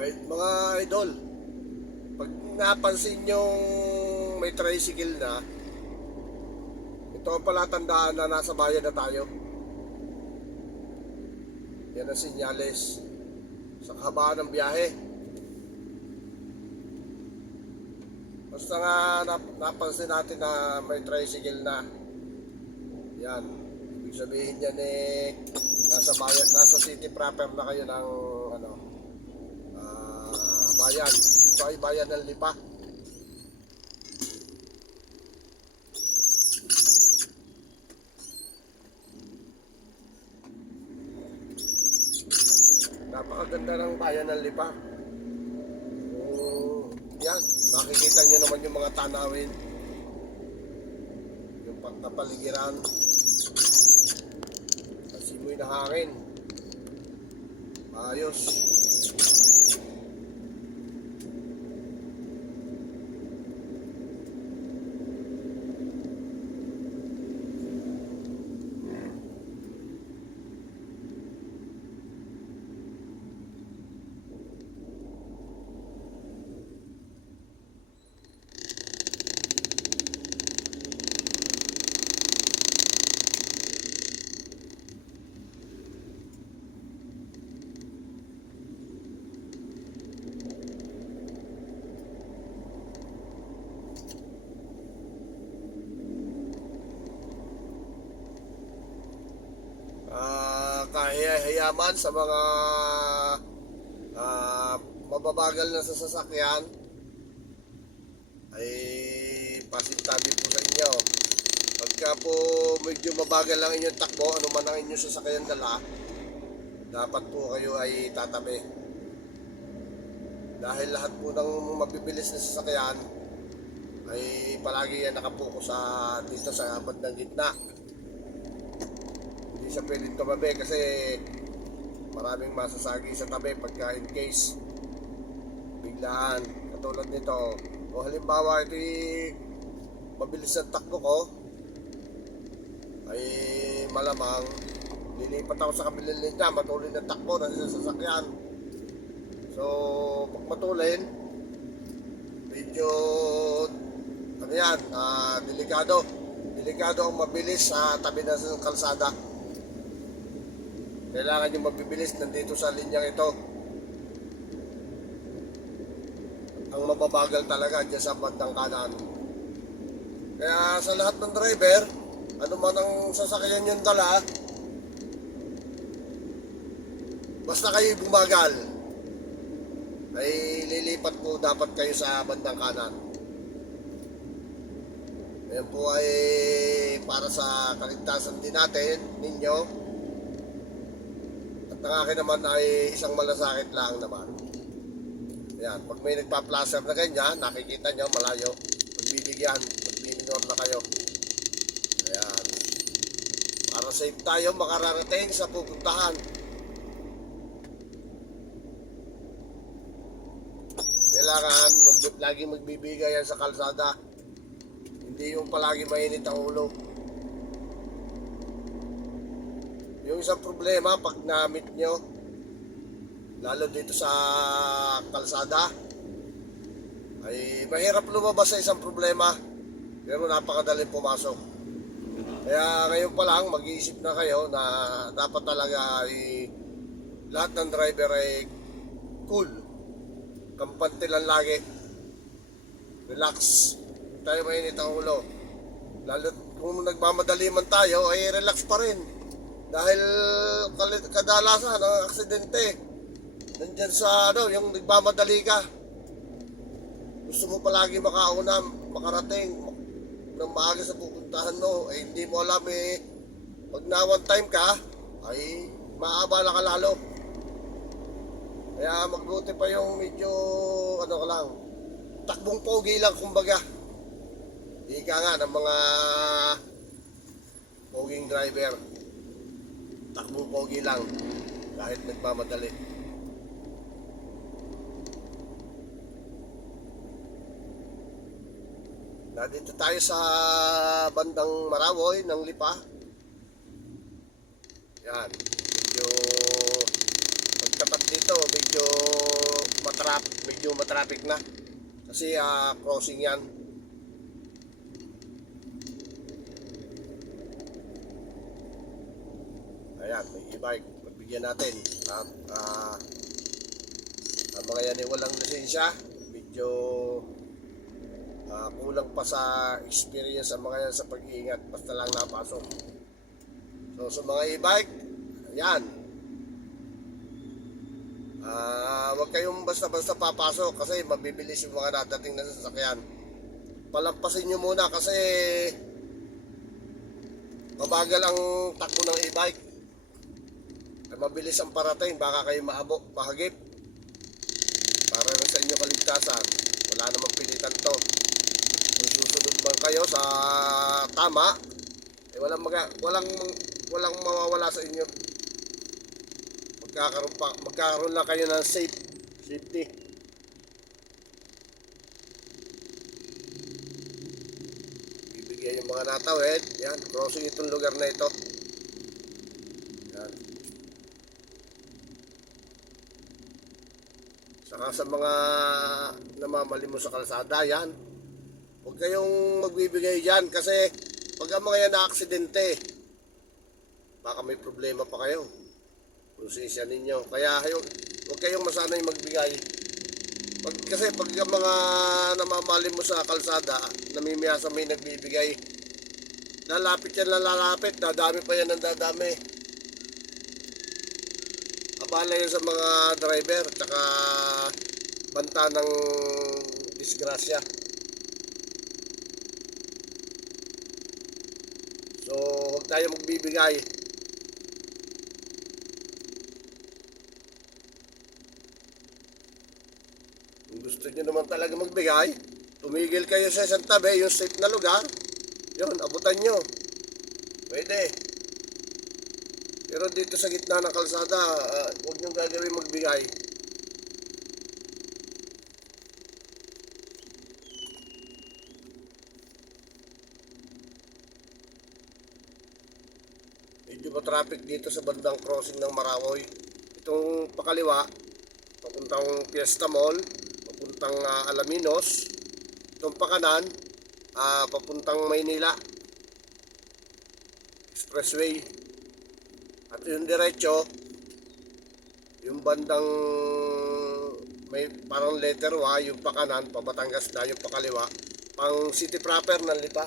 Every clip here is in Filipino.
Mga idol, pag napansin yung may tricycle na, ito ang palatandaan na nasa bayan na tayo. Yan ang sinyales sa kahabaan ng biyahe. Basta nga napansin natin na may tricycle na, yan, ibig sabihin yan nasa bayan, nasa city proper na kayo ng bayan. Ito ay bayan ng Lipa. Napakaganda ng bayan ng Lipa. Yan, makikita nyo naman yung mga tanawin, yung pagkapaligiran, at simoy na hangin. Ayos. Kahiyaman sa mga mababagal na sa sasakyan ay pasintabi po sa inyo. Pagka po medyo mabagal lang inyong takbo, ano man ang inyong sasakyan dala, dapat po kayo ay tatabi. Dahil lahat po ng mabibilis na sasakyan ay palagi yan nakapokus dito sa bandang gitna. Hindi siya pwedeng tumabi kasi maraming masasagi sa tabi pagka in case biglaan. Katulad nito, o halimbawa ito mabilis ang takbo ko, ay malamang lilipat ako sa kabilang linya, matulin ang takbo ng isang sasakyan. So pag matulin, medyo delikado ang mabilis sa tabi ng kalsada. Kailangan yung mabibilis nandito sa linyang ito. Ang mababagal talaga dyan sa bandang kanan. Kaya sa lahat ng driver, ano man ang sasakyan yung dala, basta kayo bumagal, ay lilipat po dapat kayo sa bandang kanan. Ayan po ay para sa kaligtasan din natin, ninyo. Ang akin naman ay isang malasakit lang naman. Ayan, pag may nagpa-placer na ganyan, nakikita nyo malayo, magbiminor na kayo. Ayan, para safe tayo makararating sa pupuntahan. Kailangan laging magbibigay yan sa kalsada, hindi yung palagi mainit ang ulo. Yung isang problema pag na-meet nyo, lalo dito sa kalsada, ay mahirap lumabas sa isang problema, pero napakadaling pumasok. Kaya ngayon pa lang mag-iisip na kayo na dapat talaga ay lahat ng driver ay cool, kampante lang lagi, relax, tayo mainit ang ulo. Lalo kung nagmamadali man tayo ay relax pa rin. Dahil kadalasan ang aksidente nandyan sa yung nagmamadali ka. Gusto mo palagi makauna, makarating ng maaga sa pupuntahan mo, ay hindi mo alam pag na one time ka ay maaabala ka lalo. Kaya magbuti pa yung medyo takbong pogi lang kumbaga. Ika nga ng mga poging driver, takbong pogi lang kahit nagmamadali. Nandito tayo sa bandang Marawoy ng Lipa. Yan, medyo pagtapat dito, medyo medyo matraffic na. Kasi crossing yan. Ayan, may e-bike. Pagbigyan natin. At ang mga yan ay walang lisensya. Medyo kulang pa sa experience ang mga yan sa pag-iingat. Basta lang napasok. So sa mga e-bike, ayan. Huwag kayong basta-basta papasok kasi mabibilis yung mga dadating na sasakyan. Palampasin nyo muna kasi mabagal ang takbo ng e-bike. Mabilis ang parating, baka kayo mahagip. Para rin sa inyo kaligtasan. Wala namang pilitan to. Kung susunod man kayo sa tama, walang mawawala sa inyo. Magkakaroon lang kayo ng safety. Bibigyan yung mga natawid. Yan, crossing itong lugar na ito. Yan. Saka sa mga namamalimos sa kalsada, yan. Huwag kayong magbibigay dyan kasi pag ang mga yan na-aksidente, baka may problema pa kayo. Prosesya ninyo. Kaya huwag kayong masanay magbigay. Kasi pag ang mga namamalimos sa kalsada, namimiyasa may nagbibigay, lalapit dadami pa yan ng dadami. Abala yun sa mga driver, tsaka banta ng disgrasya. So, huwag tayo magbibigay. Kung gusto nyo naman talaga magbigay, tumigil kayo sa isang tabi, yung safe na lugar, yun, abutan nyo. Pwede. Pero dito sa gitna ng kalsada, huwag nyo gagawin magbigay. Medyo traffic dito sa bandang crossing ng Marawoy. Itong pakaliwa, papuntang Fiesta Mall, papuntang Alaminos. Itong pakanan, papuntang Maynila Expressway. At yung diretso, yung bandang may parang letter Y, yung pakanan, pabatangas na yung pakaliwa, pang city proper ng Lipa.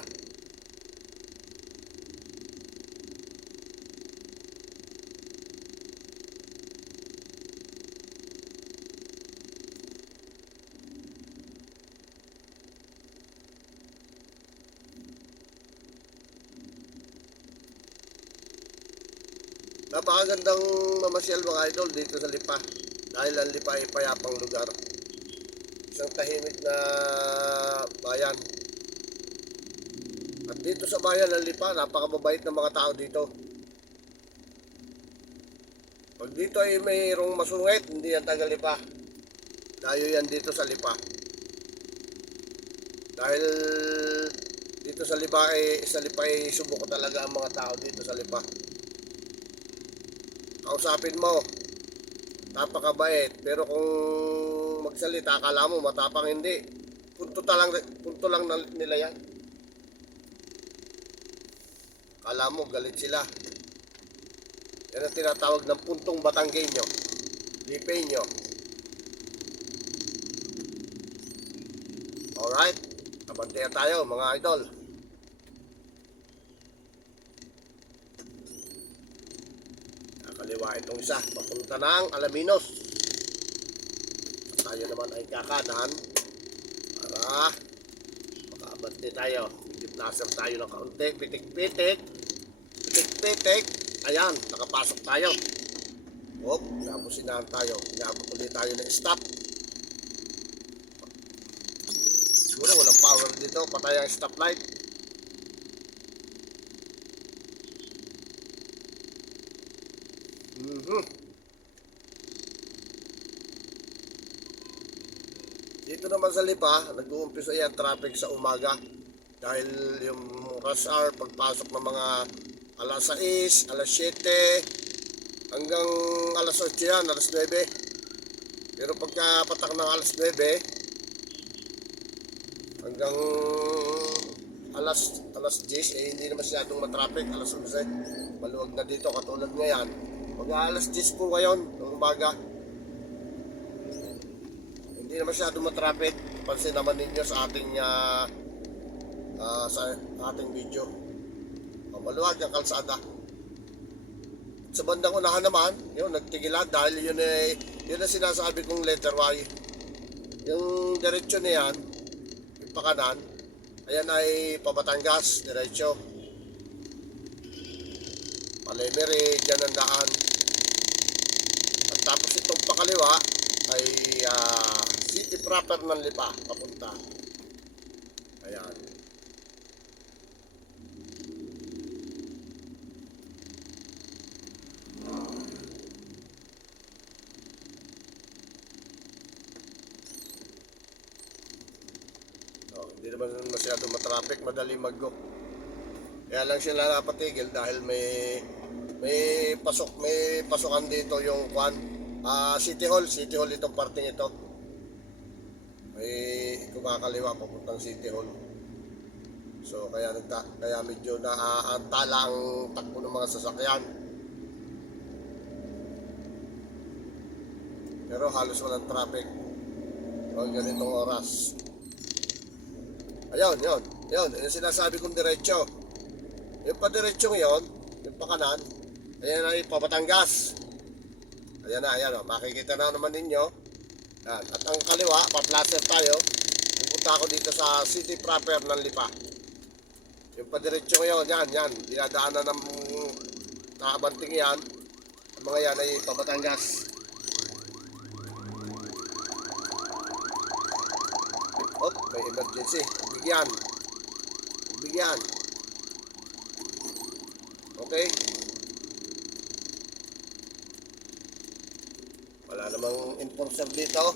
Napakagandang mamasyal mga idol dito sa Lipa dahil ang Lipa ay payapang lugar, isang tahimik na bayan. At dito sa bayan ng Lipa, napakababait ng mga tao dito. Pag dito ay mayroong masungit, hindi yan taga Lipa, dayo yan dito sa Lipa. Dahil dito sa Lipa ay subok talaga ang mga tao dito sa Lipa. Kausapin mo, napakabait, pero kung magsalita, akala mo matapang, hindi. Punto lang nila yan. Akala mo galit sila. Yan ang tinatawag ng puntong Batanggenyo, Lipeño. Alright, abantayan tayo mga idol. Kaliwa itong isa, papunta ng Alaminos. Tayo naman ay kakanan para makaabante tayo. Gimnaser tayo ng kaunti, pitik-pitik. Ayan, nakapasok tayo. Napusinahan tayo. Inaabot ulit tayo ng stop. Siguro walang power dito, patay ang stoplight. Dito naman sa Lipa, nag-uumpisa yan traffic sa umaga dahil yung rush hour, pagpasok ng mga alas 6, alas 7 hanggang alas 8 yan, alas 9. Pero pagka patak ng alas 9 hanggang alas 10, hindi na masyadong matraffic. Alas 11, maluwag na dito katulad ngayon. Pag alas 10 po ngayon, ng umaga, hindi na masyadong matraffic. Pansin naman ninyo sa ating video. Maluwag ang kalsada. Sa bandang unahan naman, yun, nagtigilan dahil yun ang sinasabi kong letter Y. Yung diretsyo na yan, yung pakanan, ayan ay Pabatangas, diretsyo. Palemere, dyan ang daan. At tapos itong pakaliwa ay city proper ng Lipa, papunta. Ayan. Hindi naman masyado matraffic, madali mag-go. Kaya lang sila napatigil dahil may pasukan dito yung City Hall itong parting ito. May kumakaliwa papuntang City Hall. So kaya medyo naantala ang takbo ng mga sasakyan. Pero halos walang traffic pag ganitong oras. Ayun, yun. Yung sinasabi kong diretsyo. Yung pa diretsyong yun, yung pa kanan, ayan ay Pabatangas. Ayan na, makikita na naman ninyo. Yan. At ang kaliwa, pa-placer tayo. Pupunta ako dito sa city proper ng Lipa. Yung pa diretsyong yun, yan. Dinadaanan ng nakabanting yan. Ang mga yan ay Pabatangas. May emergency. Bigyan. Okay. Wala namang enforcer dito.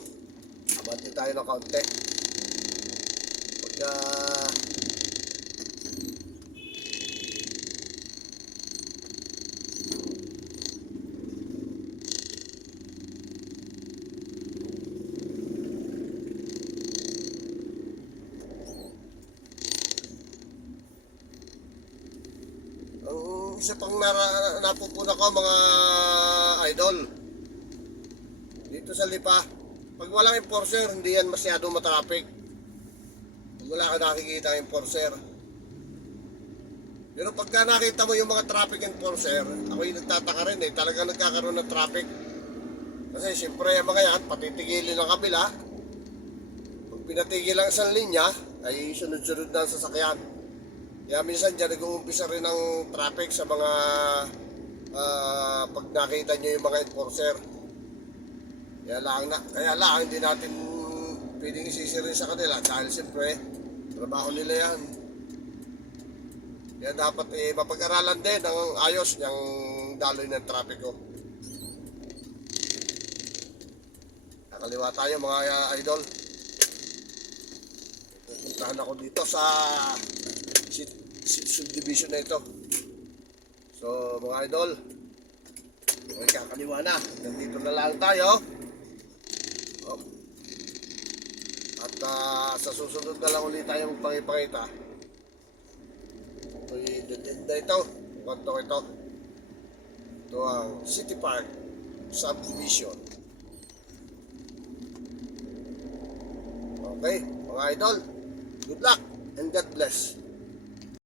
Abante tayo ng kaunti. Pagka isa pang napupuna ko mga idol dito sa Lipa, pag walang enforcer hindi yan masyadong matraffic. Pag wala ka nakikita enforcer, pero pagka nakita mo yung mga traffic enforcer, ako yung nagtataka rin talagang nagkakaroon ng traffic kasi siyempre yung mga yan patitigilin ng kabila. Pag pinatigil ang isang linya ay sunod-sunod na ang sasakyan. Kaya minsan dyan nag-uumpisa rin ang traffic sa mga pag nakita nyo yung mga enforcer. Kaya lang hindi natin pwedeng isisirin sa kanila dahil siyempre trabaho nila yan. Kaya dapat mapag-aralan din ng ayos yung daloy ng traffic ko. Nakaliwa tayo mga idol. Pupuntahan ako dito sa subdivision na ito. So mga idol, okay, kakaliwa na. Nandito na lang tayo. At sa susunod na lang ulit tayo magpakipakita. Ito, kanto ito. Ito ang City Park Subdivision. Okay, mga idol, good luck and God bless.